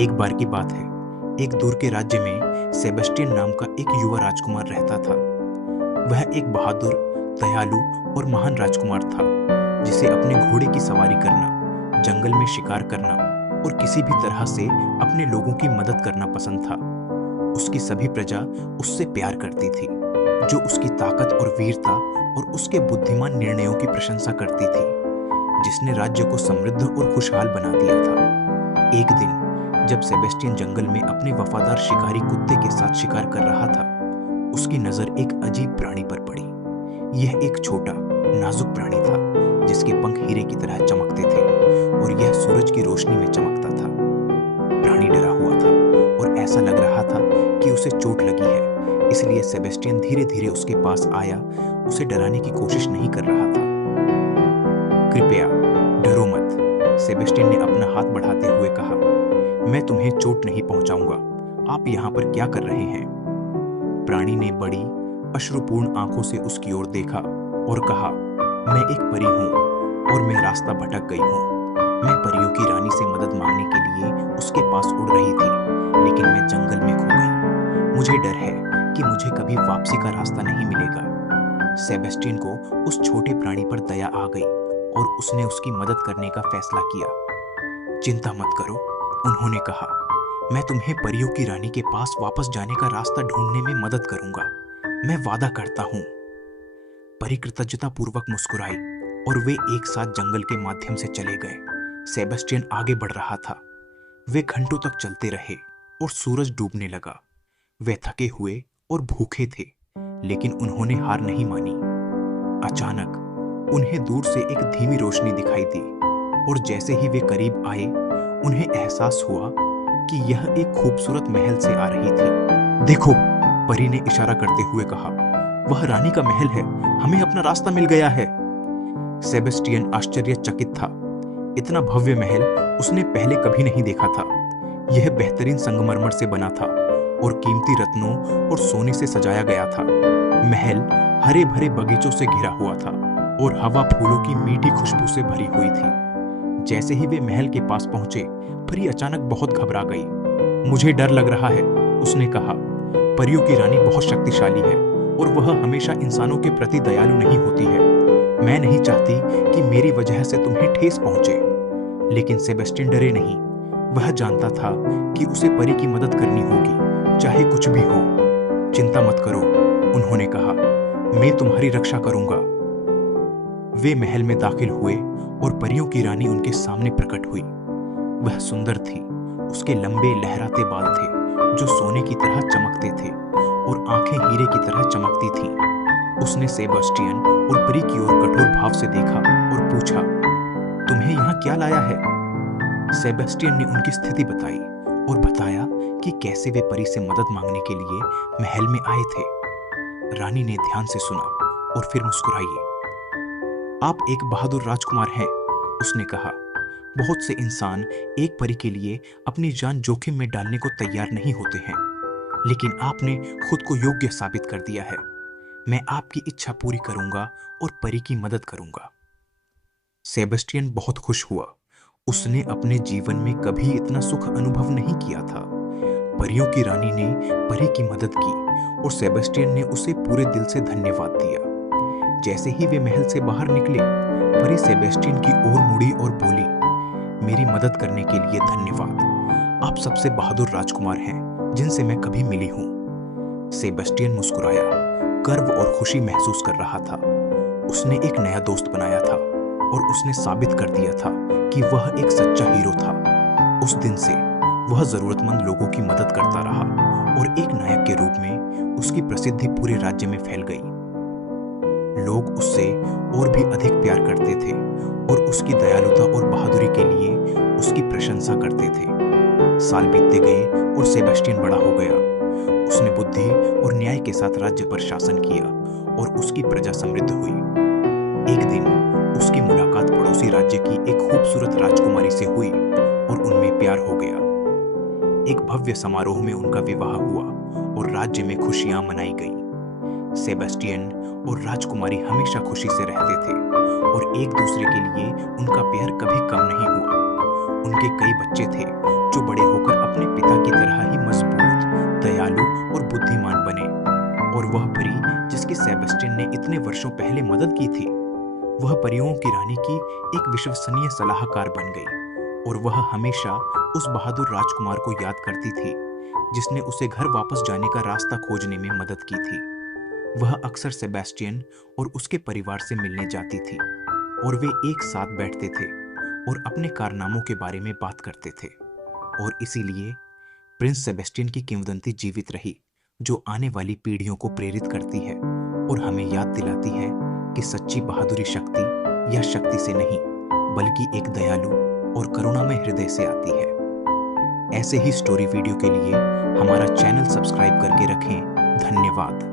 एक बार की बात है, एक दूर के राज्य में सेबेस्टियन नाम का एक युवा राजकुमार रहता था। वह एक बहादुर, दयालु और महान राजकुमार था, जिसे अपने घोड़े की सवारी करना, जंगल में शिकार करना और किसी भी तरह से अपने लोगों की मदद करना पसंद था। उसकी सभी प्रजा उससे प्यार करती थी, जो उसकी ताकत और वीरता और उसके बुद्धिमान निर्णयों की प्रशंसा करती थी, जिसने राज्य को समृद्ध और खुशहाल बना दिया था। एक दिन जब सेबेस्टियन जंगल में अपने वफादार शिकारी कुत्ते के साथ शिकार कर रहा था, उसकी नजर एक अजीब प्राणी पर पड़ी। यह एक छोटा, नाजुक प्राणी था, जिसके पंख हीरे की तरह चमकते थे और यह सूरज की रोशनी में चमकता था। प्राणी डरा हुआ था और ऐसा लग रहा था कि उसे चोट लगी है, इसलिए सेबेस्टियन धीरे धीरे उसके पास आया, उसे डराने की कोशिश नहीं कर रहा था। कृपया डरो मत, सेबेस्टियन ने अपना हाथ बढ़ाते हुए कहा। मैं तुम्हें चोट नहीं पहुंचाऊंगा। आप यहाँ पर क्या कर रहे हैं? प्राणी ने बड़ी, अश्रुपूर्ण आंखों से उसकी ओर देखा और कहा, मैं एक परी हूँ और मैं रास्ता भटक गई हूँ। मैं परियों की रानी से मदद मांगने के लिए उसके पास उड़ रही थी, लेकिन मैं जंगल में खो गई। मुझे डर है कि मुझे कभी वापसी का रास्ता नहीं मिलेगा। सेबेस्टियन को उस छोटे प्राणी पर दया आ गई और उसने उसकी मदद करने का फैसला किया। चिंता मत करो, उन्होंने कहा, मैं तुम्हें परियों की रानी के पास वापस जाने का रास्ता ढूंढने में मदद करूंगा। मैं वादा करता हूं। परी कृतज्ञता पूर्वक मुस्कुराई और वे एक साथ जंगल के माध्यम से चले गए। सेबेस्टियन आगे बढ़ रहा था। वे घंटों तक चलते रहे और सूरज डूबने लगा। वे थके हुए और भूखे थे, लेकिन उन्होंने हार नहीं मानी। अचानक उन्हें दूर से एक धीमी रोशनी दिखाई दी और जैसे ही वे करीब आए, उन्हें एहसास हुआ कि यह एक खूबसूरत महल से आ रही थी। देखो, परी ने इशारा करते हुए कहा, वह रानी का महल है। हमें अपना रास्ता मिल गया है। सेबेस्टियन आश्चर्यचकित था। इतना भव्य महल उसने पहले कभी नहीं देखा था। यह बेहतरीन संगमरमर से बना था और कीमती रत्नों और सोने से सजाया गया था। महल हरे भरे बगीचों से घिरा हुआ था और हवा फूलों की मीठी खुशबू से भरी हुई थी। जैसे ही वे महल के पास पहुंचे, परी अचानक बहुत घबरा गई। मुझे डर लग रहा है, उसने कहा। परियों की रानी बहुत शक्तिशाली है और वह हमेशा इंसानों के प्रति दयालु नहीं होती है। मैं नहीं चाहती कि मेरी वजह से तुम्हें ठेस पहुंचे। लेकिन सेबेस्टियन डरे नहीं। वह जानता था कि उसे परी की मदद करनी होगी, चाहे कुछ भी हो। चिंता मत करो, उन्होंने कहा, मैं तुम्हारी रक्षा करूंगा। वे महल में दाखिल हुए और परियों की रानी उनके सामने प्रकट हुई। वह सुंदर थी। उसके लंबे लहराते बाल थे, जो सोने की तरह चमकते थे और आंखें हीरे की तरह चमकती थीं। उसने सेबेस्टियन और परी की ओर कठोर भाव से देखा और पूछा, तुम्हें यहाँ क्या लाया है? सेबेस्टियन ने उनकी स्थिति बताई और बताया कि कैसे वे परी से मदद मांगने के लिए महल में आए थे। रानी ने ध्यान से सुना और फिर मुस्कुराई। आप एक बहादुर राजकुमार हैं, उसने कहा। बहुत से इंसान एक परी के लिए अपनी जान जोखिम में डालने को तैयार नहीं होते हैं, लेकिन आपने खुद को योग्य साबित कर दिया है। मैं आपकी इच्छा पूरी करूंगा और परी की मदद करूंगा। सेबेस्टियन बहुत खुश हुआ। उसने अपने जीवन में कभी इतना सुख अनुभव नहीं किया था। परियों की रानी ने परी की मदद की और सेबेस्टियन ने उसे पूरे दिल से धन्यवाद दिया। जैसे ही वे महल से बाहर निकले, परी सेबेस्टियन की ओर मुड़ी और बोली, मेरी मदद करने के लिए धन्यवाद। आप सबसे बहादुर राजकुमार हैं जिनसे मैं कभी मिली हूं। सेबेस्टियन मुस्कुराया, गर्व और खुशी महसूस कर रहा था। उसने एक नया दोस्त बनाया था और उसने साबित कर दिया था कि वह एक सच्चा हीरो था। उस दिन से वह जरूरतमंद लोगों की मदद करता रहा और एक नायक के रूप में उसकी प्रसिद्धि पूरे राज्य में फैल गई। लोग उससे और भी अधिक प्यार करते थे और उसकी दयालुता और बहादुरी के लिए उसकी प्रशंसा करते थे। साल बीतते गए और सेबेस्टियन बड़ा हो गया। उसने बुद्धि और न्याय के साथ राज्य पर शासन किया और उसकी प्रजा समृद्ध हुई। एक दिन उसकी मुलाकात पड़ोसी राज्य की एक खूबसूरत राजकुमारी से हुई और उनमें प्यार हो गया। एक भव्य समारोह में उनका विवाह हुआ और राज्य में खुशियां मनाई गई। सेबेस्टियन और राजकुमारी हमेशा खुशी से रहते थे और एक दूसरे के लिए उनका प्यार कभी कम नहीं हुआ। उनके कई बच्चे थे जो बड़े होकर अपने पिता की तरह ही मजबूत, दयालु और बुद्धिमान बने। और वह परी जिसकी सेबेस्टियन ने इतने वर्षों पहले मदद की थी, वह परियों की रानी की एक विश्वसनीय सलाहकार बन गई और वह हमेशा उस बहादुर राजकुमार को याद करती थी जिसने उसे घर वापस जाने का रास्ता खोजने में मदद की थी। वह अक्सर सेबेस्टियन और उसके परिवार से मिलने जाती थी और वे एक साथ बैठते थे और अपने कारनामों के बारे में बात करते थे। और इसीलिए प्रिंस सेबेस्टियन की किंवदंती जीवित रही, जो आने वाली पीढ़ियों को प्रेरित करती है और हमें याद दिलाती है कि सच्ची बहादुरी शक्ति या शक्ति से नहीं, बल्कि एक दयालु और करुणामय हृदय से आती है। ऐसे ही स्टोरी वीडियो के लिए हमारा चैनल सब्सक्राइब करके रखें। धन्यवाद।